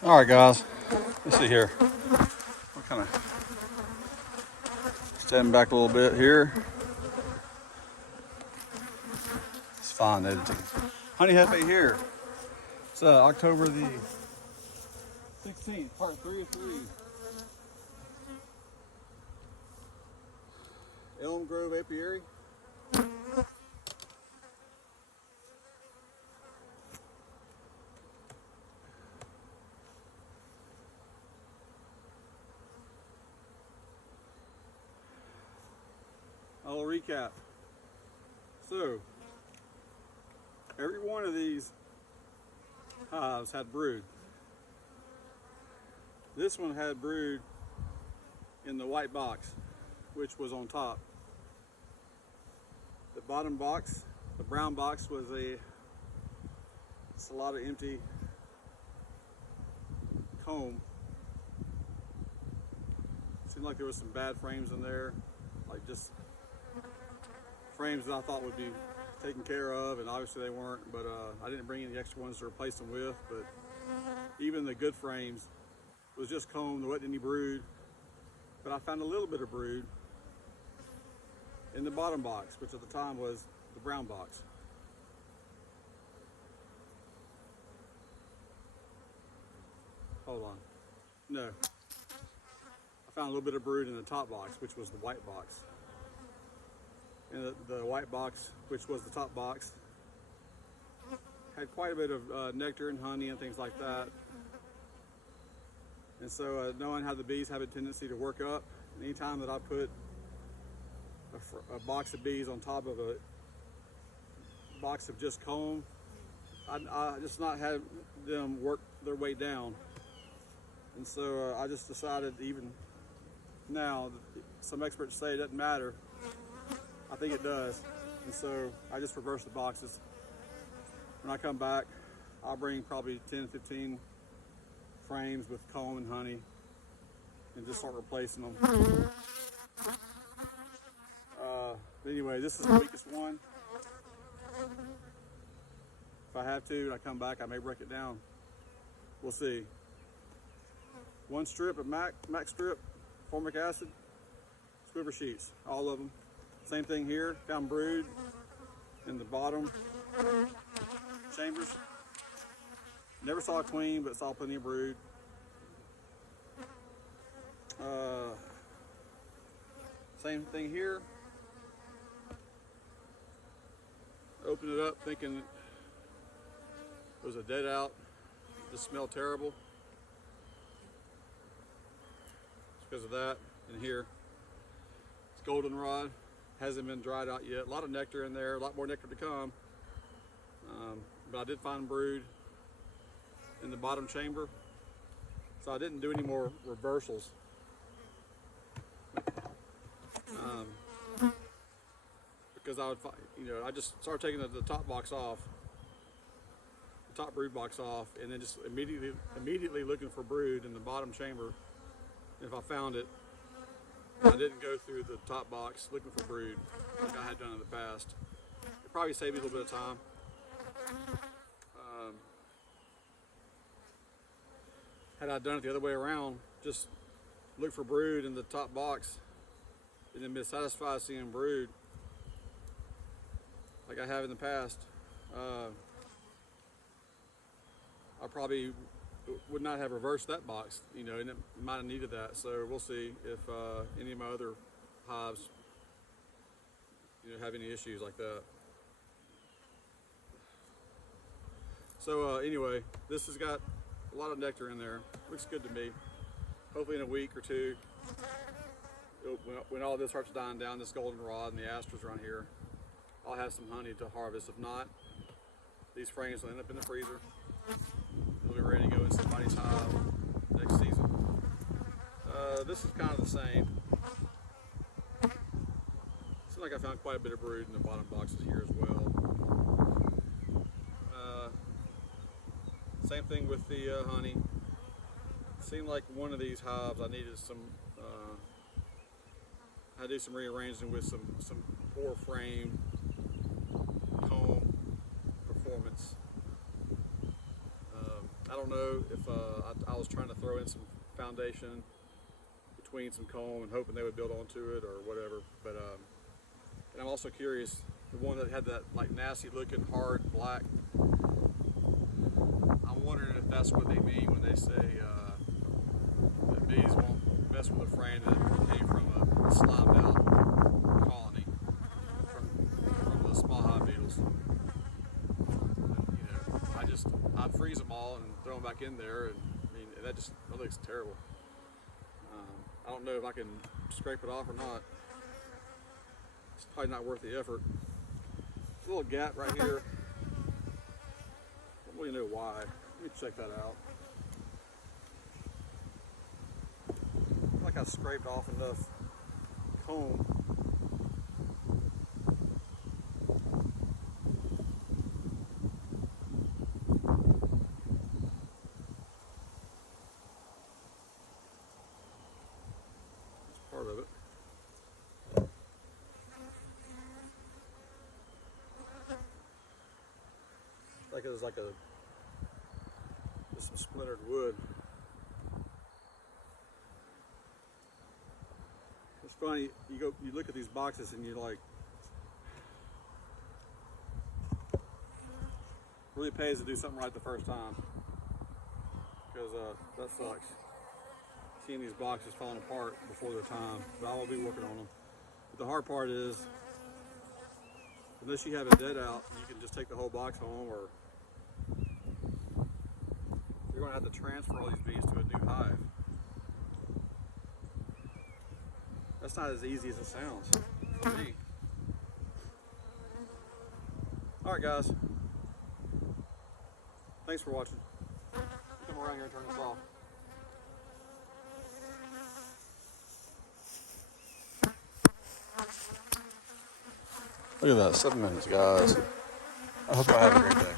All right, guys. Let's see here. We're kind of standing back a little bit here. It's fine editing. Honey Jefe here. It's October the 16th, part 3 of 3. Elm Grove Apiary. I'll recap. So, every one of these hives had brood. This one had brood in the white box, which was on top. The bottom box, the brown box, was it's a lot of empty comb. Seemed like there was some bad frames in there, like just frames that I thought would be taken care of, and obviously they weren't, but I didn't bring any extra ones to replace them with. But even the good frames was just comb. There wasn't any brood, but I found a little bit of brood in the bottom box, which at the time was the brown box. Hold on. No. I found a little bit of brood in the top box, which was the white box. And the white box, which was the top box, had quite a bit of nectar and honey and things like that. And so knowing how the bees have a tendency to work up, anytime that I put a box of bees on top of a box of just comb, I just not have them work their way down. And so I just decided, even now, some experts say it doesn't matter. I think it does. And so I just reverse the boxes. When I come back, I'll bring probably 10, 15 frames with comb and honey and just start replacing them. Anyway, this is the weakest one. If I have to and I come back, I may break it down. We'll see. One strip of max strip, formic acid, squiver sheets, all of them. Same thing here, found brood in the bottom chambers. Never saw a queen, but saw plenty of brood. Same thing here. Opened it up thinking it was a dead out. Just smelled terrible. It's because of that. And here, it's goldenrod. Hasn't been dried out yet. A lot of nectar in there, a lot more nectar to come. But I did find brood in the bottom chamber. So I didn't do any more reversals. Because I would, I just started taking the top box off, the top brood box off, and then just immediately looking for brood in the bottom chamber. If I found it, I didn't go through the top box looking for brood like I had done in the past. It probably saved me a little bit of time. Had I done it the other way around, just look for brood in the top box and then been satisfied seeing brood like I have in the past, I probably would not have reversed that box, and it might have needed that. So we'll see if any of my other hives, have any issues like that. So anyway, this has got a lot of nectar in there. Looks good to me. Hopefully in a week or two, when all this starts dying down, this goldenrod and the asters around here, I'll have some honey to harvest. If not, these frames will end up in the freezer. They'll be ready to go in somebody's hive next season. This is kind of the same. Seems like I found quite a bit of brood in the bottom boxes here as well. Same thing with the honey. Seemed like one of these hives I needed some. I do some rearranging with some poor frame comb performance. I don't know if I'll was trying to throw in some foundation between some comb and hoping they would build onto it or whatever. But and I'm also curious, the one that had that like nasty looking hard black, I'm wondering if that's what they mean when they say that bees won't mess with a frame that came from a slimed out colony from the small hive beetles. I'd freeze them all and throw them back in there, and I mean that looks terrible. I don't know if I can scrape it off or not. It's probably not worth the effort. There's a little gap right here. I don't really know why. Let me check that out. I feel like I scraped off enough comb. Part of it. Like it was like just some splintered wood. It's funny, you look at these boxes and you're like, really pays to do something right the first time, because that sucks. Seeing these boxes falling apart before their time, but I will be working on them. But the hard part is, unless you have it dead out, you can just take the whole box home, or you're going to have to transfer all these bees to a new hive. That's not as easy as it sounds for me. All right, guys. Thanks for watching. Come around here and turn this off. Look at that, 7 minutes, guys. I hope y'all have a great day.